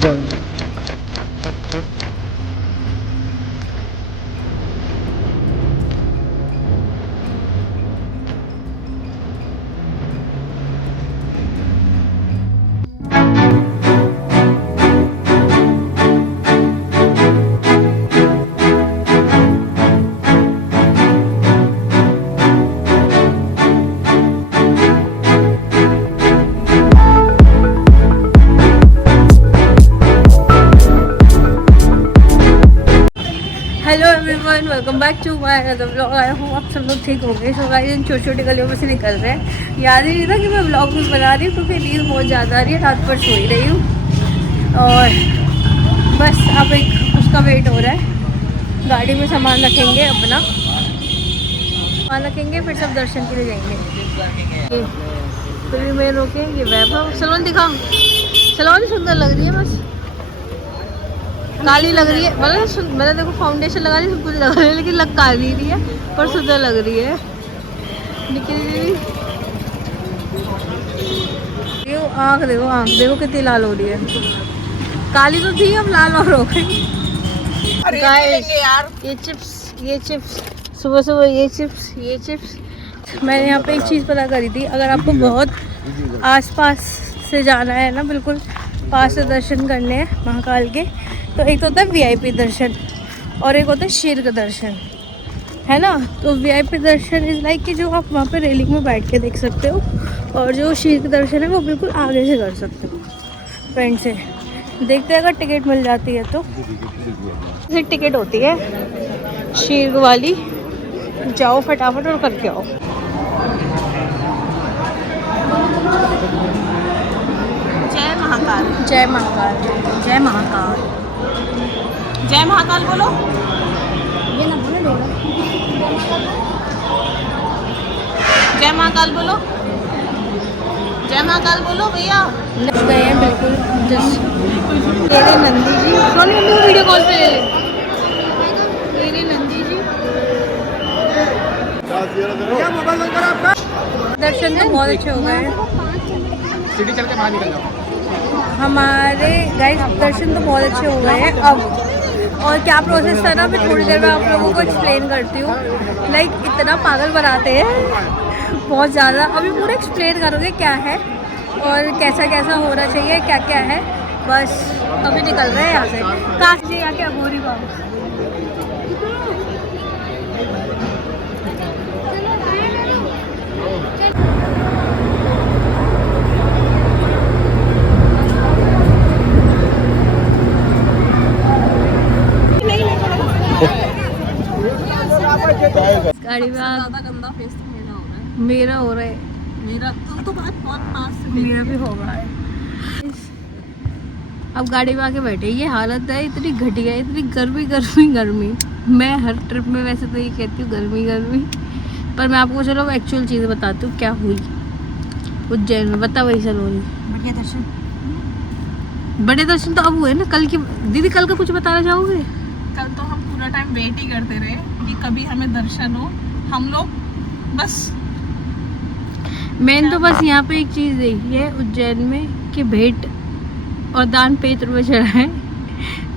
Hello everyone, welcome back to my other vlog. आया हूँ आप सब लोग ठीक हो गए। सो गाइस इन छोटी छोटी गलियों में से निकल रहे हैं। याद ही नहीं था कि मैं व्लॉग भी बना रही हूँ क्योंकि नींद बहुत ज़्यादा आ रही है। रात भर सो ही रही हूँ और बस अब एक उसका वेट हो रहा है। गाड़ी में सामान रखेंगे, अपना सामान रखेंगे, फिर सब दर्शन के लिए जाएंगे। फिर मैं रोकेंगे वैभव। सलोन दिखाओ, सलोन सुंदर लग रही है, बस काली लग रही है। मतलब देखो फाउंडेशन लगा रही है, सब कुछ लगा रही है, लेकिन लग काली रही है पर सुंदर लग रही है। निकली आँख देखो, आँख देखो कितनी लाल हो रही है। काली तो थी, अब लाल और हो गई। ये चिप्स सुबह सुबह, ये चिप्स मैंने यहाँ पे एक चीज़ पता करी थी। अगर आपको बहुत आसपास से जाना है ना, बिल्कुल पास से दर्शन करने हैं महाकाल के, तो एक तो होता है वीआईपी दर्शन और एक होता है शीर्ष दर्शन, है ना। तो वीआईपी दर्शन इज़ लाइक कि जो आप वहाँ पे रेलिंग में बैठ के देख सकते हो, और जो शीर्ष दर्शन है वो बिल्कुल आगे से कर सकते हो। फ्रेंड से देखते हैं, अगर टिकट मिल जाती है तो। टिकट होती है शीर्ष वाली, जाओ फटाफट और करके आओ। जय महाकाल, जय महाकाल, जय महाकाल, जय महाकाल बोलो। ये ना बोलो, जय महाकाल बोलो, जय महाकाल बोलो भैया। गए हैं बिल्कुल जस्ट तेरे Nandi ji. Soni mummy video call पे ले ले। तेरे नंदी जी दर्शन तो बहुत अच्छे हो गए। सिटी चल के बाहर निकल जाओ। हमारे गाइस दर्शन तो बहुत अच्छे हो गए हैं। अब और क्या प्रोसेस था ना, मैं थोड़ी देर में आप लोगों को एक्सप्लेन करती हूँ। लाइक इतना पागल बनाते हैं बहुत ज़्यादा। अभी पूरा एक्सप्लेन करोगे क्या है और कैसा कैसा होना चाहिए, क्या क्या है। बस अभी निकल रहे हैं यहाँ से। काश जी आके अघोरी बाबू। गाड़ी में ज्यादा गंदा फेस तो मेरा हो रहा है। मेरा तो बात बहुत पास से मेरा भी हो रहा है। अब गाड़ी में आके बैठे, ये हालत है, इतनी घटिया, इतनी गर्मी गर्मी गर्मी। मैं हर ट्रिप में वैसे तो ये कहती हूँ गर्मी गर्मी, पर मैं आपको चलो एक्चुअल चीज़ बताती हूँ क्या हुई उज्जैन में। बता वही सलोनी। बढ़िया दर्शन, बड़े दर्शन तो अब हुए ना। कल की दीदी, कल का कुछ बताना चाहोगे? कल तो हम पूरा टाइम वेट ही करते रहे कि कभी हमें दर्शन हो। हम लोग बस मैंने तो बस यहाँ पे एक चीज़ देखी है उज्जैन में कि भेंट और दान पेत्र में चढ़ा है।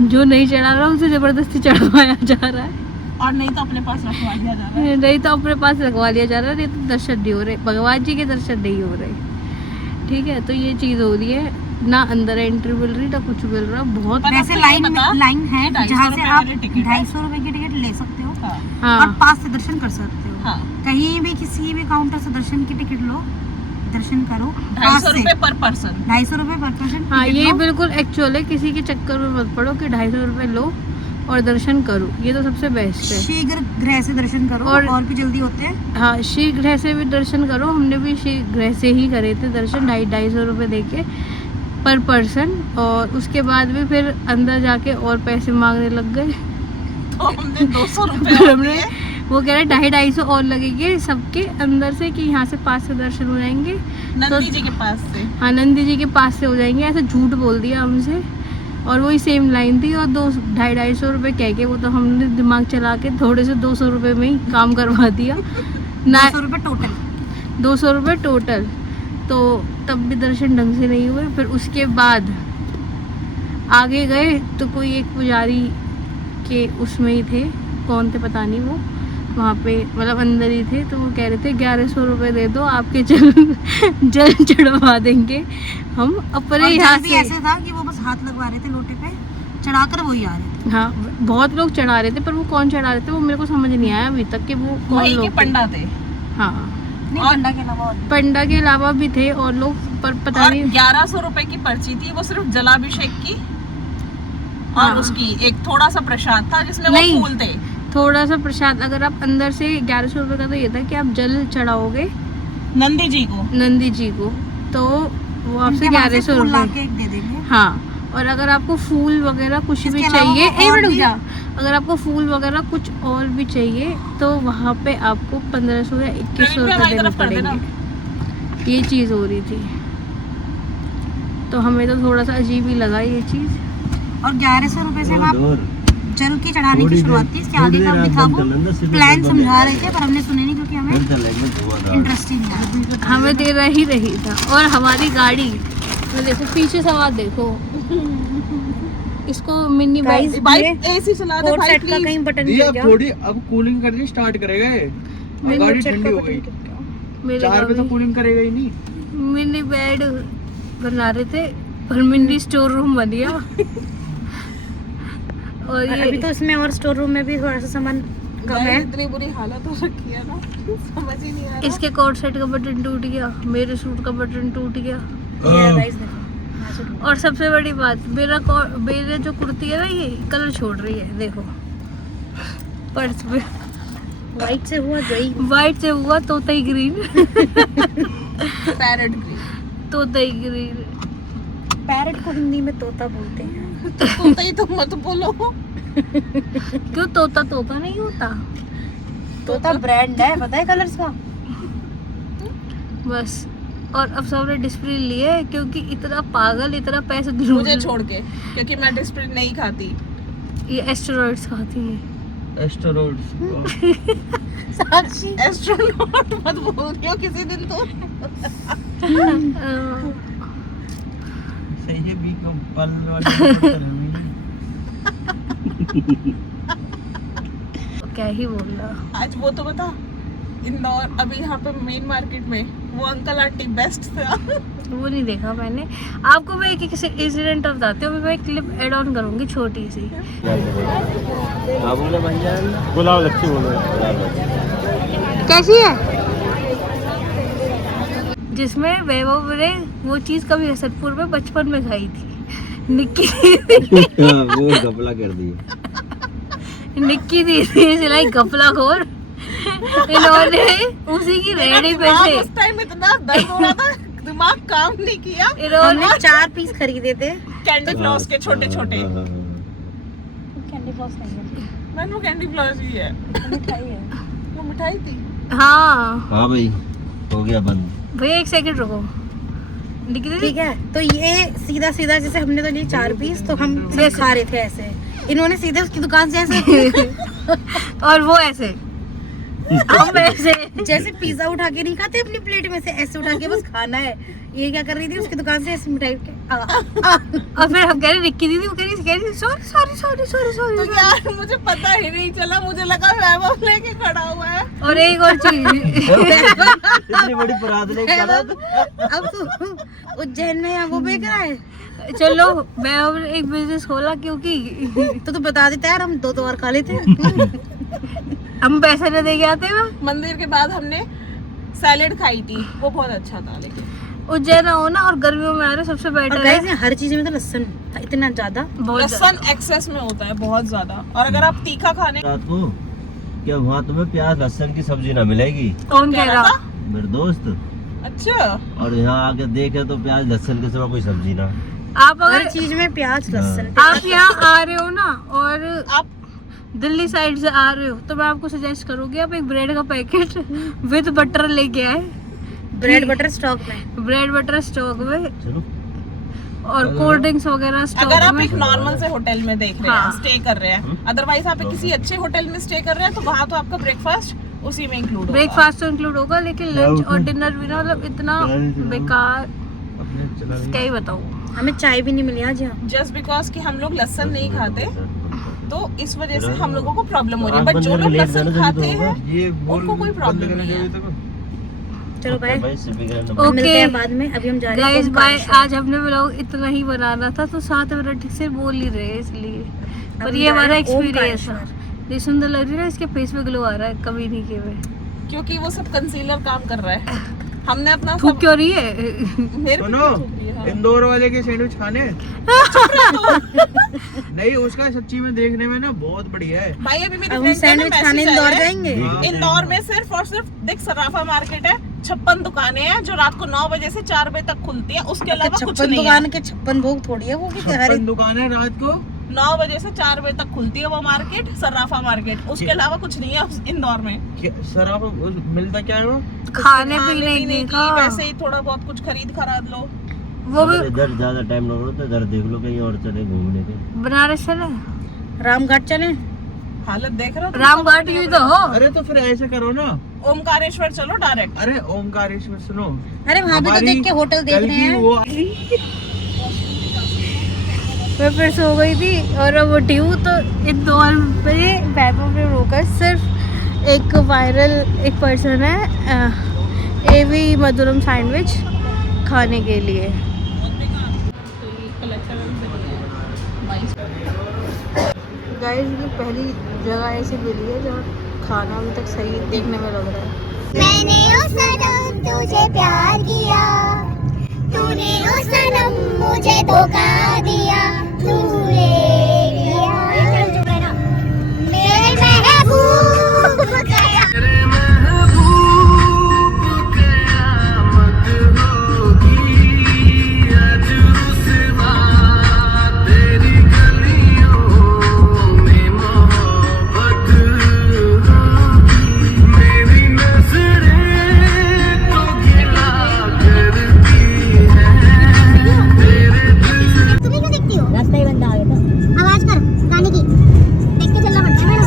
जो नहीं चढ़ा रहा उसे जबरदस्ती चढ़वाया जा रहा है, और नहीं तो अपने पास रखवा दिया जा रहा है। नहीं तो अपने पास रखवा लिया जा रहा है। नहीं तो दर्शन नहीं हो रहे, भगवान जी के दर्शन नहीं हो रहे। ठीक है, तो ये चीज़ हो रही है ना। अंदर एंट्री मिल रही ना कुछ मिल रहा। बहुत वैसे लाइन है जहाँ से आप 250 रुपए की टिकट ले सकते हो हाँ और पास से दर्शन कर सकते हो। हाँ, कहीं भी किसी भी काउंटर से दर्शन की टिकट लो, दर्शन करो। 250 रुपए पर पर्सन। 250 रुपए पर पर्सन। हाँ, ये बिल्कुल एक्चुअल है। किसी के चक्कर में मत पड़ो कि 250 रुपये लो और दर्शन करो। ये तो सबसे बेस्ट है। शीघ्र गृह से दर्शन करो और भी जल्दी होते हैं। हाँ, शीघ्र से भी दर्शन करो। हमने भी शीघ्र से ही करे थे दर्शन, 250 रुपये दे के पर पर्सन। और उसके बाद भी फिर अंदर जाके और पैसे मांगने लग गए। तो हमने 200 रुपए वो कह रहे 250 और लगेंगे सबके अंदर से, कि यहाँ से पास से दर्शन हो जाएंगे नंदी जी के पास से। हाँ, नंदी जी के पास से हो जाएंगे। ऐसा झूठ बोल दिया हमसे, और वही सेम लाइन थी। और 250 रुपये कह के वो तो हमने दिमाग चला के थोड़े से 200 रुपये में ही काम करवा दिया ना। 200 रुपए टोटल। 200 रुपये टोटल। तो तब भी दर्शन ढंग से नहीं हुए। फिर उसके बाद आगे गए तो कोई एक पुजारी के उसमें ही थे, कौन थे पता नहीं, वो वहाँ पे मतलब अंदर ही थे। तो वो कह रहे थे 1100 रुपये दे दो, आपके जल चढ़वा देंगे हम अपने यहाँ से। ऐसे था कि वो बस हाथ लगवा रहे थे लोटे पे, चढ़ाकर वही आ रहे थे। हाँ, बहुत लोग चढ़ा रहे थे, पर वो कौन चढ़ा रहे थे वो मेरे को समझ नहीं आया अभी तक कि वो कौन वही लोग के थे। पंडा थे। हाँ, नहीं, पंडा के अलावा और भी। पंडा के अलावा भी थे और लोग, पर पता और नहीं। 1100 रुपए की पर्ची थी, वो सिर्फ जलाभिषेक की हाँ। और उसकी एक थोड़ा सा प्रसाद था जिसमें वो नहीं। फूल थे। थोड़ा सा प्रसाद, अगर आप अंदर से 1100 रुपये का तो ये था कि आप जल चढ़ाओगे नंदी जी को। नंदी जी को, तो वो आपसे उनके वहाँ से 1100 फूल ला रुपये। के एक दे देंगे। हाँ, और अगर आपको फूल वगैरह कुछ भी इसके अलावा चाहिए, वो एक और मिनट रुक भी- जा, अगर आपको फूल वगैरह कुछ और भी चाहिए तो वहाँ पे आपको 1500 या 2100 रुपये हमारी देने तरफ कर देना। पड़ेंगे। ये चीज़ हो रही थी, तो हमें तो थोड़ा सा अजीब ही लगा ये चीज़। और 1100 रुपए से आप जल की चढ़ाने की शुरुआत थी। इसके आगे का भी था, वो प्लान समझा रहे थे, पर हमने सुने नहीं क्योंकि हमें इंटरेस्ट ही नहीं आया। हमें दे रही था। और हमारी गाड़ी में देखो, पीछे सवार देखो, इसको मिनी बाइक। भाई एसी चला दे कोट भाई सेट का प्लीज। कहीं बटन दिया मिल गया। थोड़ी अब कूलिंग करनी स्टार्ट करेगा ये। अब गाड़ी ठंडी हो गई। मेरे 4 पे तो कूलिंग करेगा ही नहीं। मिनी बेड बना रहे थे और मिनी स्टोर रूम बन गया। और और ये अभी तो इसमें और स्टोर रूम में भी थोड़ा सा सामान कम है। इतनी बुरी हालत हो रखी है ना, समझ ही नहीं आ रहा। इसके कोट सेट का बटन टूट गया, मेरे सूट का बटन टूट गया। ये गाइस देखो, और सबसे बड़ी बात, मेरे जो कुर्ती है ना, ये कलर छोड़ रही है, देखो पर्स पे व्हाइट से हुआ गई। व्हाइट से हुआ तोताई ग्रीन। Parrot green. तोताई ग्रीन। पैरेट को हिंदी में तोता बोलते हैं। तोता ही तो मत बोलो। क्यों, तोता तोता नहीं होता? तोता ब्रांड है, पता है कलर्स का। बस। और अब सबने डिस्प्ले लिए है, क्योंकि इतना पागल, इतना पैसे मुझे छोड़ के, क्योंकि मैं डिस्प्रिन नहीं खाती। ये एस्टेरॉइड्स खाती है। साक्षी एस्ट्रोनॉट मत बोल दियो किसी दिन तो। सही है, बी को पल वाली क्या ही बोल रहा। आज वो तो बता, इंदौर अभी यहाँ पे मेन मार्केट में वो अंकल आंटी बेस्ट था। वो नहीं देखा मैंने। आपको मैं एक इंसिडेंट बताती हूँ, अभी मैं एक क्लिप ऐड ऑन करूँगी छोटी सी। गुलाब लच्छी बोलो। कैसी है? जिसमें वैभव ने वो चीज़ कभी हसनपुर में बचपन में खाई थी। निक्की वो गपला कर दिया। निक्की दी थी सिलाई गपला खोर। इन्होंने उसी की रेडी पे से उस टाइम इतना दर्द हो रहा था, दिमाग काम नहीं किया। इन्होंने 4 पीस खरीदे थे। कैंडी फ्लॉस के छोटे छोटे। कैंडी फ्लॉस नहीं है, मैंने वो कैंडी फ्लॉस ही है। मिठाई है। वो मिठाई थी। हाँ हाँ भाई, हो गया बंद। भैया एक सेकंड रुको। निक्की दीदी, ठीक है, तो ये सीधा सीधा जैसे हमने तो लिए 4 पीस, तो हम सब खा रहे थे ऐसे। इन्होंने सीधे उसकी दुकान से ऐसे और वो ऐसे हम ऐसे जैसे पिज्जा उठा के नहीं खाते अपनी प्लेट में से, ऐसे उठा के बस खाना है। ये क्या कर रही थी, उसकी दुकान से ऐसे मिठाई के और फिर हम कह रहे निक्की दीदी, वो कह रही सॉरी सॉरी सॉरी सॉरी तो सॉरी। यार मुझे पता ही नहीं चला, मुझे लगा वैभव लेके खड़ा हुआ है। और एक और चीज, इतनी बड़ी परात लेके खड़ा था। अब तो उज्जैन में यहाँ वो बेच रहा है, चलो मैं अब एक बिजनेस खोला, क्योंकि तो बता देता यार, हम 2 बार खा लेते। हम पैसे न दे के आते हैं। मंदिर के बाद हमने सैलेड खाई थी, वो बहुत अच्छा था। लेकिन उज्जैन हो ना, और गर्मियों में आ रहे सबसे और बेटर गाइस है। हर चीज में तो लहसुन था, इतना ज्यादा। बहुत लहसुन एक्सेस में होता है, बहुत ज्यादा। और अगर आप तीखा खाने रात को क्या वहाँ तुम्हें प्याज लहसुन की सब्जी ना मिलेगी? कौन कह रहा? मेरे दोस्त। अच्छा, और यहाँ आके देखे तो प्याज लहसुन के सिवा कोई सब्जी ना। आप हर अगर चीज में प्याज लहसुन। आप यहाँ आ रहे हो ना, और आप दिल्ली साइड से आ रहे हो, तो मैं आपको सजेस्ट करूँगी आप एक ब्रेड का पैकेट विद बटर लेके आए। ब्रेड बटर स्टॉक में, ब्रेड बटर स्टॉक में, चलो और कोल्ड ड्रिंक्स वगैरह स्टॉक अगर आप में। एक नॉर्मल से होटल में देख रहे हैं, हाँ। स्टे कर रहे हैं, अदरवाइज आप किसी अच्छे होटल में स्टे कर रहे हैं, तो वहाँ तो आपका ब्रेकफास्ट उसी में इंक्लूड होगा। ब्रेकफास्ट तो इंक्लूड होगा, लेकिन लंच और डिनर भी ना, मतलब इतना बेकार। क्या ही बताऊँ। हमें चाय भी नहीं मिली आज यहाँ। जस्ट बिकॉज कि हम लोग लहसुन नहीं खाते तो इस वजह से हम लोगों को प्रॉब्लम हो रही है, बट जो लोग लहसुन खाते हैं ये उनको कोई प्रॉब्लम नहीं है। चलो बाय, ओके मिलते हैं बाद में। अभी हम जा रहे हैं गाइस बाय। ओमकारेश्वर। आज हमने ब्लॉग इतना ही बनाना था तो 7 मिनट ठीक से बोल ही रहे हैं इसलिए, पर हम ये जा हमारा रहे हैं एक्सपीरियंस है। ओमकारेश्वर। ये सुंदर लग रही है ना, इसके फेस पे ग्लो आ रहा है कभी नहीं किए हुए। क्योंकि वो सब कंसीलर काम कर रहा है। हमने अपना थूक सब क्यों रही है? मेरे पे सुनो, थूक रही है, हाँ। इंदौर वाले के सैंडविच खाने नहीं, उसका सच्ची में देखने में ना बहुत बढ़िया है। भाई अभी मेरे अब हम friend का ना सैंडविच खाने message इंदौर आया है। जाएंगे। हाँ। इंदौर में सिर्फ और सिर्फ देख सराफा मार्केट है, 56 दुकानें हैं जो रात को 9 बजे से 4 बजे तक खुलती है, उसके अलावा कुछ 56 नहीं है। दुकान के 56 भोग थोड़ी है वो भी। हर 56 दुकानें रात को 9 बजे से 4 बजे तक खुलती है वो मार्केट, सराफा मार्केट, उसके अलावा कुछ नहीं है उस इंदौर में। शराब मिलता क्या है वो? खाने खाने पीने पीने की की का वैसे ही थोड़ा बहुत कुछ खरीद खराद लो। वो भी इधर ज्यादा टाइम ना हो तो इधर देख लो कहीं और चले घूमने के। बनारस चले, रामघाट चले। हालत देख रहे हो तुम रामघाट सब ही अपने तो हो। अरे तो फिर ऐसे करो ना, ओमकारेश्वर चलो डायरेक्ट। अरे ओमकारेश्वर सुनो, अरे वहाँ भी तो हमारी देख के होटल देख कल रहे की हैं। वो मैं फिर सो गई थी और अब उठी हूँ तो इंदौर पे वैभव ने रोका। सिर्फ एक वायरल एक पर्सन है एवी मधुरम सैंडविच खाने के लिए। गाइस ये पहली जगह ऐसी मिली है जहाँ खाना अभी तक सही देखने में लग रहा है। मैंने ओ सनम तुझे प्यार किया, तूने ओ सनम मुझे धोखा दिया, तूने मेरे महबूब गया। तुम्हें क्यों देखती हो? रास्ता ही बंद आ गया था। आवाज कर गाने की, देख के चलना पड़ता है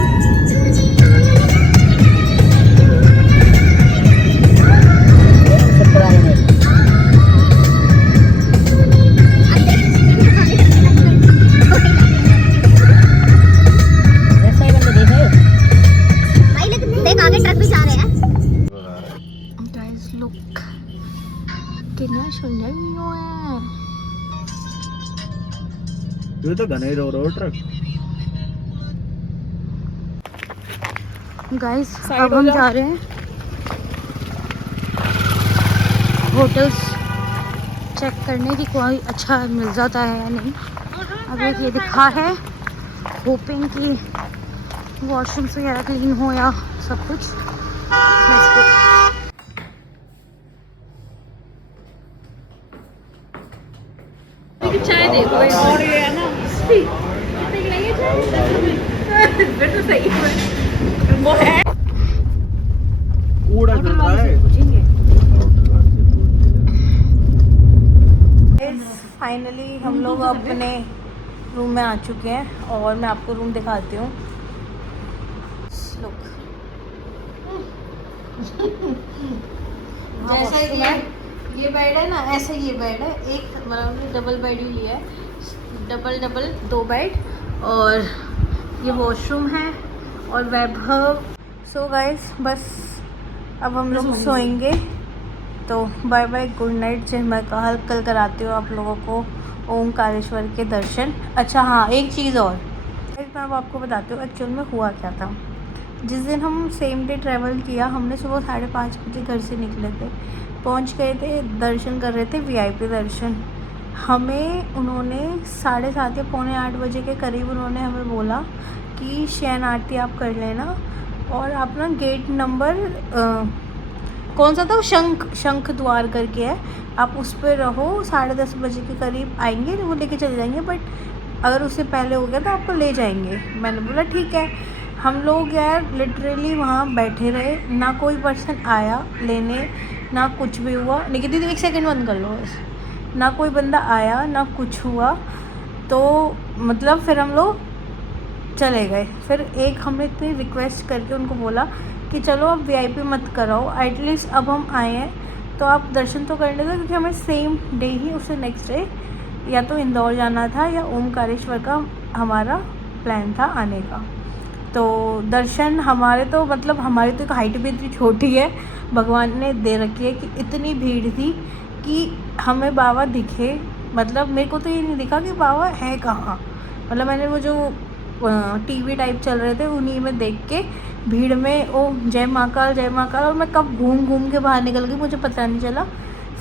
भाई, लेकिन देख आगे ट्रक भी जा रहे हैं। गाइस लुक कितना सुंदर व्यू है। ये तो घने रो ट्रक। गाइस Side अब हो हम जाओ। जा रहे हैं होटल्स चेक करने की कोई अच्छा मिल जाता है या नहीं। अब एक ये दिखा है, होपिंग कि वॉशरूम्स वगैरह क्लीन हो या सब कुछ। Let's go. चाय दे दो और ये है ना फिर तो सही है। वो है कूड़ा कर रहा है। फाइनली हम लोग अपने रूम में आ चुके हैं और मैं आपको रूम दिखाती हूँ। जैसा ये बेड है ना, ऐसे ये बेड है। एक मतलब हमने डबल बेड ही लिया है, डबल 2 बेड, और ये वॉशरूम है और वैभव। सो गाइस बस अब हम लोग सोएंगे, तो बाय बाय, गुड नाइट। जय मैं कल कराती हूँ आप लोगों को ओमकारेश्वर के दर्शन। अच्छा हाँ, एक चीज़ और मैं अब आपको बताती हूँ एक्चुअल में हुआ क्या था। जिस दिन हम सेम डे ट्रैवल किया, हमने सुबह 5:30 बजे घर से निकले थे, पहुँच गए थे, दर्शन कर रहे थे VIP दर्शन। हमें उन्होंने 7:30 या 7:45 बजे के करीब उन्होंने हमें बोला कि शयन आरती आप कर लेना और आप ना गेट नंबर कौन सा था वो, शंख द्वार करके है, आप उस पर रहो, 10:30 बजे के करीब आएंगे, वो लेके चले जाएंगे, बट अगर उससे पहले हो गया तो आपको ले जाएंगे। मैंने बोला ठीक है। हम लोग यार लिटरली वहाँ बैठे रहे, ना कोई पर्सन आया लेने, ना कुछ भी हुआ। लेकिन दीदी 1 सेकंड बंद कर लो बस। ना कोई बंदा आया, ना कुछ हुआ, तो मतलब फिर हम लोग चले गए। फिर एक हमने इतनी रिक्वेस्ट करके उनको बोला कि चलो अब VIP मत कराओ, एटलीस्ट अब हम आए हैं तो आप दर्शन तो कर लेते, क्योंकि हमें सेम डे ही उससे नेक्स्ट डे या तो इंदौर जाना था या ओमकारेश्वर का हमारा प्लान था आने का। तो दर्शन हमारे तो मतलब हमारी तो हाइट भी इतनी छोटी है, भगवान ने दे रखी है कि इतनी भीड़ थी कि हमें बाबा दिखे, मतलब मेरे को तो ये नहीं दिखा कि बाबा है कहाँ। मतलब मैंने वो जो टीवी टाइप चल रहे थे उन्हीं में देख के भीड़ में ओ जय महाकाल जय महाकाल, और मैं कब घूम के बाहर निकल गई मुझे पता नहीं चला।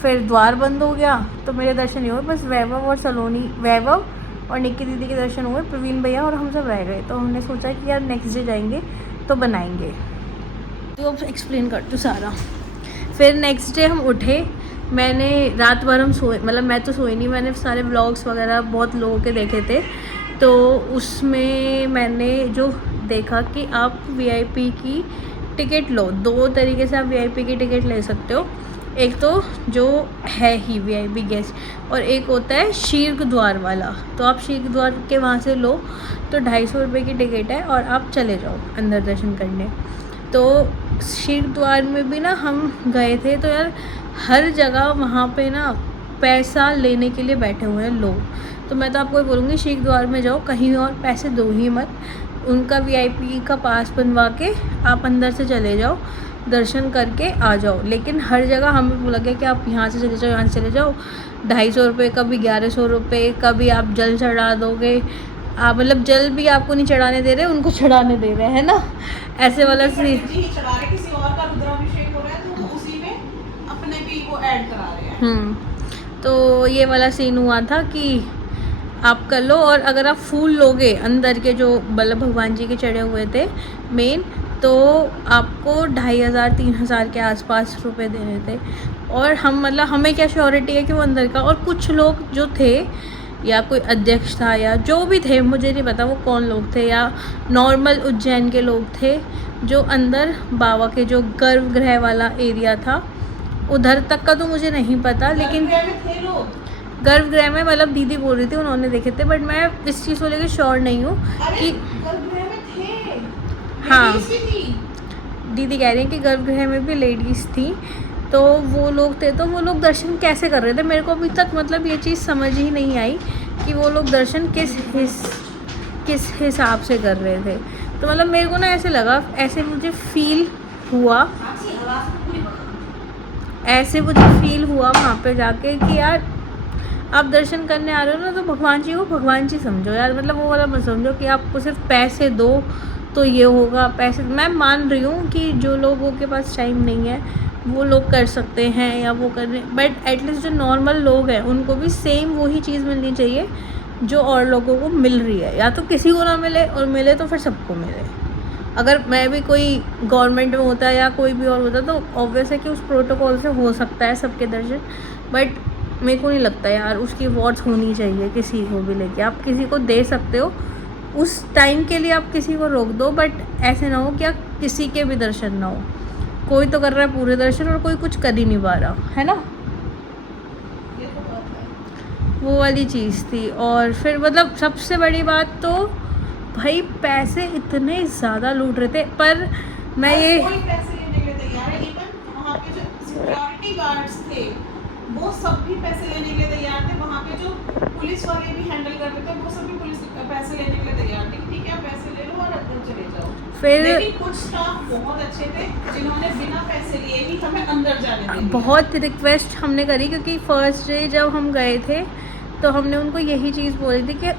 फिर द्वार बंद हो गया तो मेरे दर्शन नहीं हुए, बस वैभव और सलोनी, वैभव और निक्की दीदी के दर्शन हुए, प्रवीण भैया और हम सब रह गए। तो हमने सोचा कि यार नेक्स्ट डे जाएंगे तो बनाएंगे। तो अब एक्सप्लेन कर दूँ सारा। फिर नेक्स्ट डे हम उठे, मैंने रात भर हम सोए, मतलब मैं तो सोई नहीं, मैंने सारे व्लॉग्स वगैरह बहुत लोगों के देखे थे। तो उसमें मैंने जो देखा कि आप वीआईपी की टिकट लो, 2 तरीके से आप वीआईपी की टिकट ले सकते हो। एक तो जो है ही वीआईपी गेस्ट और एक होता है शीर्ष द्वार वाला। तो आप शीर्ष द्वार के वहाँ से लो तो 250 रुपये की टिकट है और आप चले जाओ अंदर दर्शन करने। तो शीर्ष द्वार में भी ना हम गए थे तो यार हर जगह वहाँ पे ना पैसा लेने के लिए बैठे हुए हैं लोग। तो मैं तो आपको बोलूँगी शीर्ष द्वार में जाओ, कहीं और पैसे दो ही मत। उनका वीआईपी का पास बनवा के आप अंदर से चले जाओ, दर्शन करके आ जाओ। लेकिन हर जगह हमें बोला गया कि आप यहाँ से चले जाओ, यहाँ से चले जाओ, 250 रुपये, कभी 1100 रुपये, कभी आप जल चढ़ा दोगे। आप मतलब जल भी आपको नहीं चढ़ाने दे रहे, उनको चढ़ाने दे रहे हैं ना, ऐसे वाला सी चढ़ा रहे, किसी और का रुद्राभिषेक हो रहा है तो वो उसी में अपने भी वो ऐड करा रहे हैं। तो ये वाला सीन हुआ था कि आप कर लो, और अगर आप फूल लोगे अंदर के जो मतलब भगवान जी के चढ़े हुए थे मेन, तो आपको 2500-3000 के आसपास रुपए देने थे। और हम मतलब हमें क्या श्योरिटी है कि वो अंदर का, और कुछ लोग जो थे या कोई अध्यक्ष था या जो भी थे मुझे नहीं पता वो कौन लोग थे, या नॉर्मल उज्जैन के लोग थे जो अंदर बाबा के जो गर्भगृह वाला एरिया था उधर तक का तो मुझे नहीं पता, लेकिन थे लोग गर्भगृह में मतलब दीदी बोल रही थी उन्होंने देखे थे, बट मैं इस चीज़ को लेकर श्योर नहीं हूँ कि गर्भगृह में थे। हाँ थी। दीदी कह रही हैं कि गर्भगृह में भी लेडीज़ थी। तो वो लोग थे, तो वो लोग दर्शन कैसे कर रहे थे, मेरे को अभी तक मतलब ये चीज़ समझ ही नहीं आई कि वो लोग दर्शन किस हिसाब से कर रहे थे। तो मतलब मेरे को ना ऐसे लगा, ऐसे मुझे फील हुआ वहाँ पे जाके कि यार आप दर्शन करने आ रहे हो ना तो भगवान जी को भगवान जी समझो यार, मतलब वो वाला मत समझो कि आपको सिर्फ पैसे दो तो ये होगा। पैसे मैं मान रही हूँ कि जो लोगों के पास टाइम नहीं है वो लोग कर सकते हैं या वो कर रहे, बट एटलीस्ट जो नॉर्मल लोग हैं उनको भी सेम वही चीज़ मिलनी चाहिए जो और लोगों को मिल रही है। या तो किसी को ना मिले, और मिले तो फिर सबको मिले। अगर मैं भी कोई गवर्नमेंट में होता या कोई भी और होता तो ऑब्वियस है कि उस प्रोटोकॉल से हो सकता है सबके दर्शन, बट मेरे को नहीं लगता यार उसकी वॉच होनी चाहिए किसी को भी लेके। आप किसी को दे सकते हो उस टाइम के लिए, आप किसी को रोक दो, बट ऐसे ना हो कि आप किसी के भी दर्शन ना हो। कोई तो कर रहा है पूरे दर्शन और कोई कुछ कर ही नहीं पा रहा है ना, वो वाली चीज़ थी। और फिर मतलब सबसे बड़ी बात तो भाई पैसे इतने ज़्यादा लूट रहे थे, पर मैं ये कोई पैसे लेने के लिए तैयार है। इवन वहाँ पे जो सिक्योरिटी गार्ड्स थे वो सब भी पैसे लेने के लिए तैयार थे। वहाँ पे जो पुलिस वाले भी हैंडल करते थे वो सब भी पैसे लेने के लिए तैयार थे। ठीक है पैसे ले लो और अंदर चले जाओ। फिर लेकिन कुछ स्टाफ बहुत अच्छे थे जिन्होंने बिना पैसे लिए ही हमें अंदर जाने दिया। बहुत रिक्वेस्ट हमने करी, क्योंकि फर्स्ट डे जब हम गए थे तो हमने उनको यही चीज़ बोली थी कि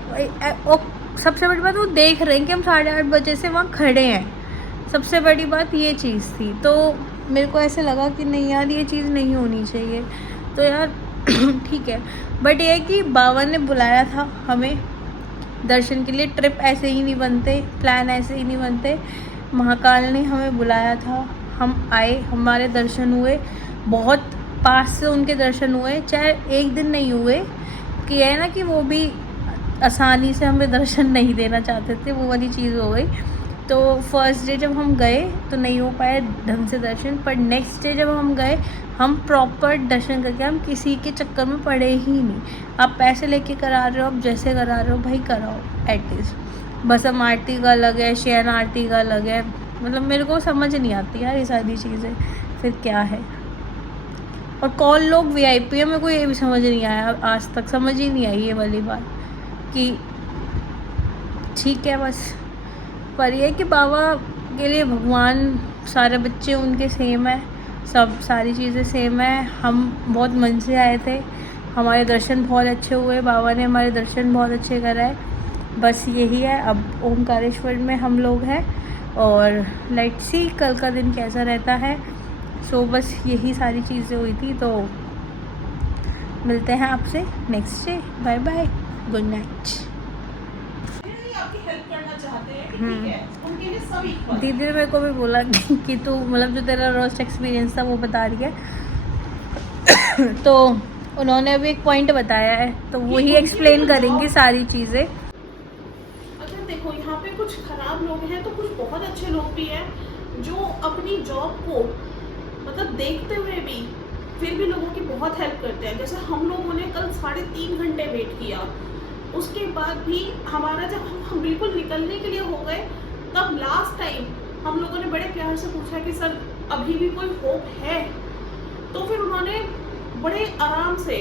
सबसे बड़ी बात वो देख रहे हैं कि हम 8:30 बजे से वहाँ खड़े हैं, सबसे बड़ी बात ये चीज़ थी। तो मेरे को ऐसे लगा कि नहीं यार ये चीज़ नहीं होनी चाहिए। तो यार ठीक है, बट ये है कि बाबा ने बुलाया था हमें दर्शन के लिए, ट्रिप ऐसे ही नहीं बनते, प्लान ऐसे ही नहीं बनते। महाकाल ने हमें बुलाया था, हम आए, हमारे दर्शन हुए, बहुत पास से उनके दर्शन हुए, चाहे एक दिन नहीं हुए कि है ना कि वो भी आसानी से हमें दर्शन नहीं देना चाहते थे, वो वाली चीज़ हो गई। तो फर्स्ट डे जब हम गए तो नहीं हो पाए ढंग से दर्शन, पर नेक्स्ट डे जब हम गए हम प्रॉपर दर्शन करके, हम किसी के चक्कर में पड़े ही नहीं। आप पैसे लेके करा रहे हो, आप जैसे करा रहे हो भाई कराओ एटलीस्ट। बस हम आरती का अलग है, शयन आरती का अलग है, मतलब मेरे को समझ नहीं आती यार ये सारी चीज़ें, फिर क्या है। और कौन लोग वीआईपी है, मेरे को ये भी समझ नहीं आया, आज तक समझ ही नहीं आई ये वाली बात कि ठीक है बस। पर ये कि बाबा के लिए भगवान, सारे बच्चे उनके सेम है, सब सारी चीज़ें सेम है। हम बहुत मन से आए थे, हमारे दर्शन बहुत अच्छे हुए, बाबा ने हमारे दर्शन बहुत अच्छे कराए। बस यही है, अब ओमकारेश्वर में हम लोग हैं और लेट्स सी कल का दिन कैसा रहता है। सो बस यही सारी चीज़ें हुई थी, तो मिलते हैं आपसे next day. Bye bye, good night. Really आपकी हेल्प करना चाहते हैं कि ठीक है, उनके लिए सब equal है। दीदी ने मेरे को भी बोला कि तू मतलब जो तेरा रोस्ट एक्सपीरियंस था वो बता रही है तो उन्होंने अभी एक पॉइंट बताया है, तो वही एक्सप्लेन करेंगी सारी चीज़ें। अच्छा देखो, यहाँ पे कुछ खराब लोग हैं तो कुछ बहुत अच्छे लोग भी हैं जो अपनी जॉब को मतलब देखते हुए भी फिर भी लोगों की बहुत हेल्प करते हैं। जैसे हम लोगों ने कल 3.5 घंटे वेट किया, उसके बाद भी हमारा जब हम बिल्कुल निकलने के लिए हो गए, तब लास्ट टाइम हम लोगों ने बड़े प्यार से पूछा कि सर अभी भी कोई होप है, तो फिर उन्होंने बड़े आराम से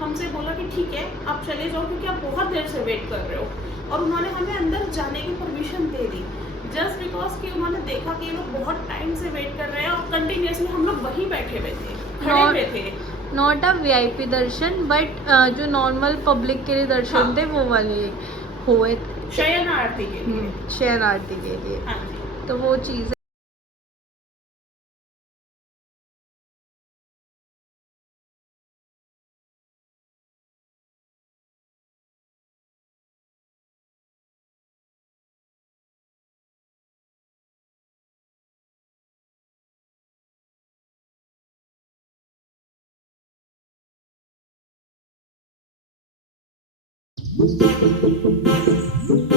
हमसे बोला कि ठीक है आप चले जाओ क्योंकि आप बहुत देर से वेट कर रहे हो, और उन्होंने हमें अंदर जाने की permission they the just because कि उन्होंने देखा कि ये लोग बहुत टाइम से वेट कर रहे हैं और कंटिन्यूसली हम लोग वहीं बैठे हुए थे, खड़े हुए थे। Not a VIP Darshan, but जो नॉर्मल पब्लिक के लिए दर्शन हाँ। थे वो वाले हुए थे, शयन आरती के लिए। शयन आरती के लिए। हाँ जी। तो वो चीज़ Thank you.